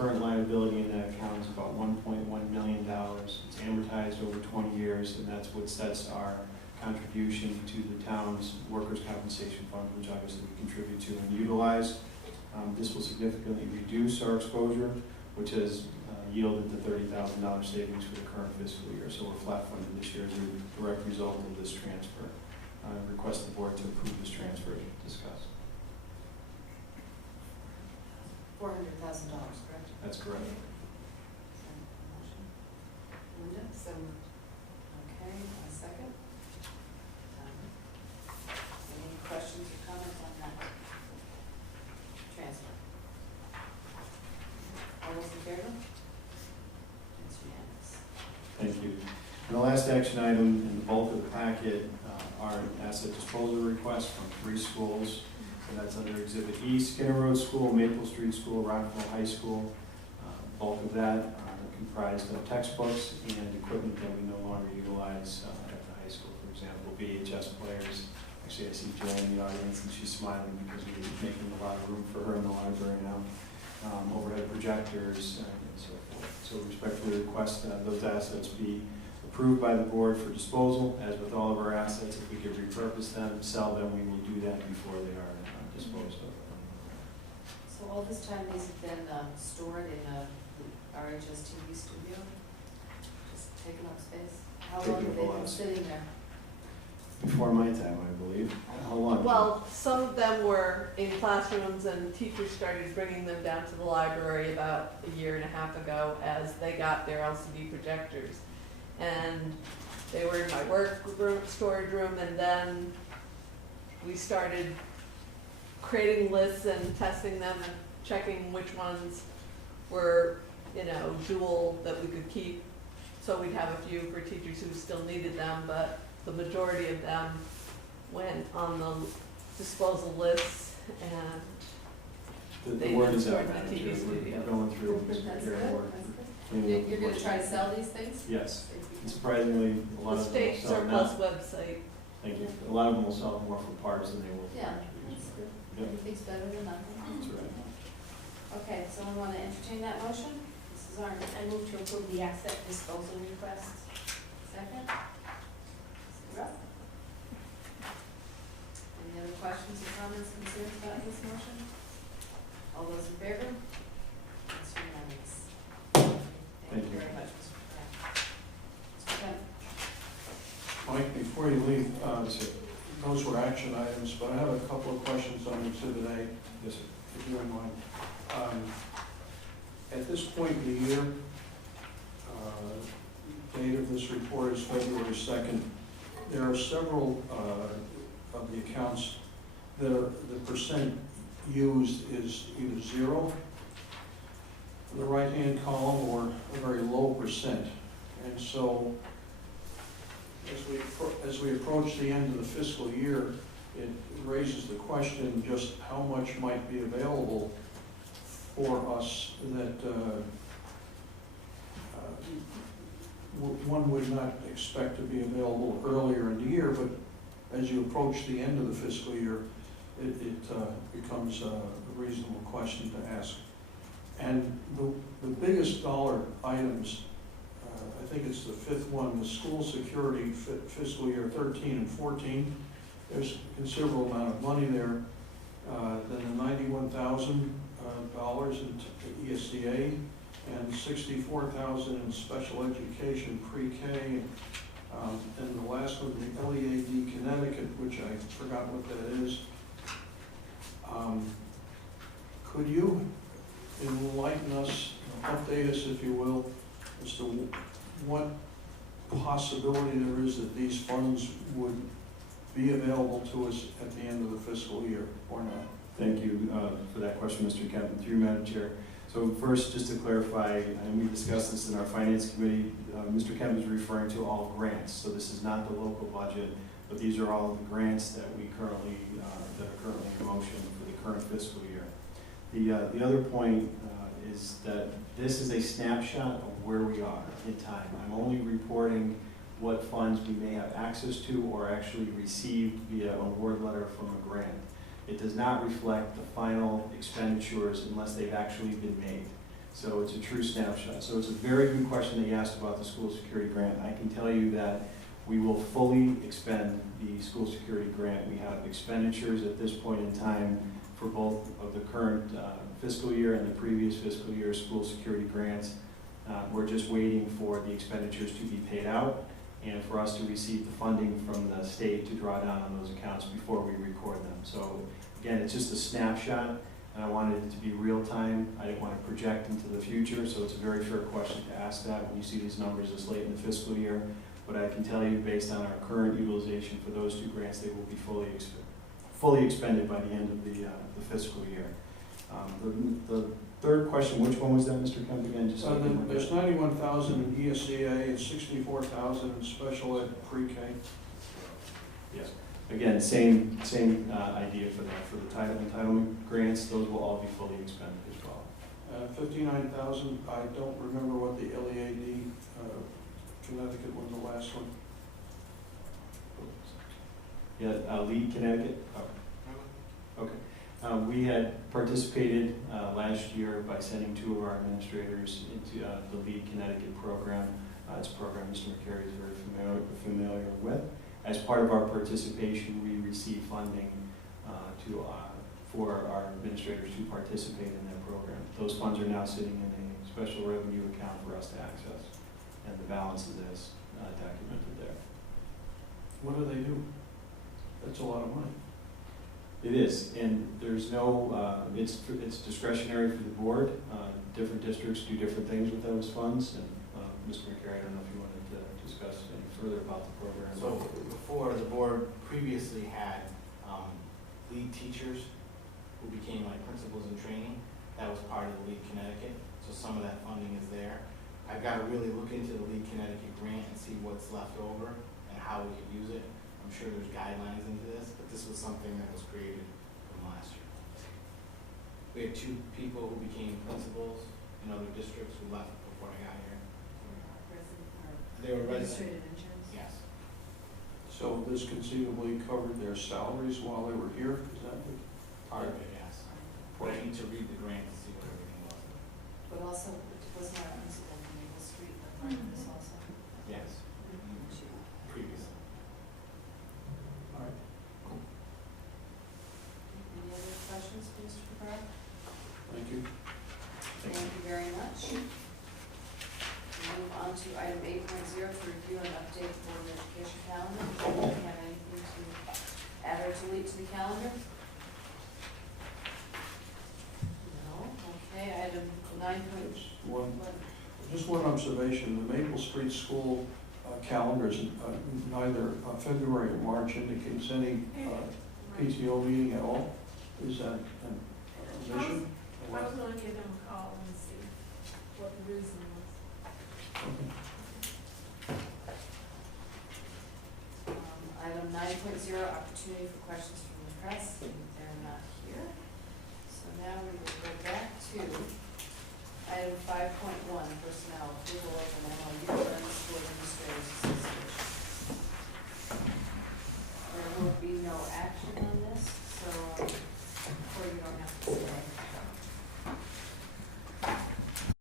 current liability in that account is about $1.1 million. It's amortized over 20 years, and that's what sets our contribution to the town's workers' compensation fund, which obviously we contribute to and utilize. This will significantly reduce our exposure, which has yielded the $30,000 savings for the current fiscal year. So we're flat funded this year as a direct result of this transfer. I request the board to approve this transfer as discussed. $400,000, correct? That's correct. Linda, so okay, a second. Any questions or comments on that transfer? All those in favor? It's unanimous. Thank you. And the last action item in the bulk of the packet are asset disposal requests from 3 schools. So that's under Exhibit E: Skinner Road School, Maple Street School, Rockville High School. Bulk of that comprised of textbooks and equipment that we no longer utilize at the high school. For example, VHS players. Actually, I see Joanne in the audience, and she's smiling because we're making a lot of room for her in the library now. Overhead projectors and so forth. So respectfully request that those assets be approved by the board for disposal. As with all of our assets, if we could repurpose them, sell them, we will do that before they are disposed of. So all this time these have been stored in a RHS TV studio? Just taking up space? How long have they been sitting there? Before my time, I believe. How long? Well, some of them were in classrooms, and teachers started bringing them down to the library about a year and a half ago as they got their LCD projectors. And they were in my work room, storage room, and then we started creating lists and testing them and checking which ones were, you know, dual that we could keep. So we'd have a few for teachers who still needed them, but the majority of them went on the disposal lists, and The word is out, in the Madam TV Chair. studio. We're going through That's this good, care work. that's good. You're going to try to sell these things? Yes. And surprisingly, a lot the of them state will sell surplus now. website. Thank you. A lot of them will sell more for parts than they will for Yeah, contributions. that's good. Yep. Anything's better than nothing. That's right. Okay, someone want to entertain that motion? Mrs. Arndt, I move to approve the asset disposal request. second? Mrs. Rupp? Any other questions or comments, concerns about this motion? All those in favor? It's unanimous. Thank you very much, Mr. Kemp. Mr. Kemp? Mike, before you leave, those were action items, but I have a couple of questions on Exhibit A. Yes, sir. If you don't mind. At this point in the year, date of this report is February 2nd. There are several of the accounts that are, the percent used is either 0 in the right-hand column or a very low percent. And so as we approach the end of the fiscal year, it raises the question just how much might be available for us that one would not expect to be available earlier in the year, but as you approach the end of the fiscal year, it becomes a reasonable question to ask. And the biggest dollar items, I think it's the 5th one, the school security fiscal year 13 and 14. There's a considerable amount of money there. Then the $91,000 in ESCA and $64,000 in special education pre-K. And the last one, the LEAD Connecticut, which I forgot what that is. Could you enlighten us, update us if you will, as to what possibility there is that these funds would be available to us at the end of the fiscal year or not? Thank you for that question, Mr. Kemp. Through you, Madam Chair. So first, just to clarify, and we discussed this in our Finance Committee, Mr. Kemp is referring to all grants. So this is not the local budget, but these are all of the grants that we currently, that are currently in motion for the current fiscal year. The other point is that this is a snapshot of where we are in time. I'm only reporting what funds we may have access to or actually received via award letter from a grant. It does not reflect the final expenditures unless they've actually been made. So it's a true snapshot. So it's a very good question that you asked about the school security grant. I can tell you that we will fully expend the school security grant. We have expenditures at this point in time for both of the current fiscal year and the previous fiscal year school security grants. We're just waiting for the expenditures to be paid out and for us to receive the funding from the state to draw down on those accounts before we record them. So again, it's just a snapshot, and I wanted it to be real time. I didn't want to project into the future, so it's a very fair question to ask that when you see these numbers this late in the fiscal year. But I can tell you, based on our current utilization for those two grants, they will be fully expended by the end of the fiscal year. The third question, which one was that, Mr. Kemp, again? Just so I can- There's 91,000 in ESEA and 64,000 in special ed pre-K. Yes. Again, same idea for that. For the entitlement grants, those will all be fully expended as well. 59,000, I don't remember what the LEAD, Connecticut was the last one. Yeah, Lead Connecticut? Oh. Okay. We had participated last year by sending 2 of our administrators into the Lead Connecticut program. It's a program Mr. McCary is very familiar with. As part of our participation, we receive funding for our administrators to participate in that program. Those funds are now sitting in a special revenue account for us to access, and the balance of this documented there. What do they do? That's a lot of money. It is, and there's no, it's discretionary for the board. Different districts do different things with those funds, and Mr. McCary, I don't know if you wanted to discuss any further about the program. So before, the board previously had lead teachers who became like principals in training. That was part of the Lead Connecticut, so some of that funding is there. I've got to really look into the Lead Connecticut grant and see what's left over and how we could use it. I'm sure there's guidelines into this, but this was something that was created from last year. We had 2 people who became principals in other districts who left before I got here. They were registered. Administrative insurance. Yes. So this conceivably covered their salaries while they were here? Is that what? Part of it, yes. But I need to read the grant to see what everything was. But also, wasn't our principal from Maple Street a part of this also? Yes, previously. All right. Any other questions for Mr. Picard? Thank you. Thank you very much. We'll move on to item 8.0 to review and update the Board of Education calendar. Does anyone have anything to add or delete to the calendar? No? Okay, item 9.1. Just one observation, the Maple Street School calendars, neither February or March indicates any PTO meeting at all. Is that an omission? I was gonna give them a call and see what the reason was. Okay. Item 9.0, opportunity for questions from the press. They're not here. So now we will go back to item 5.1, personnel, approval of an MOU for the school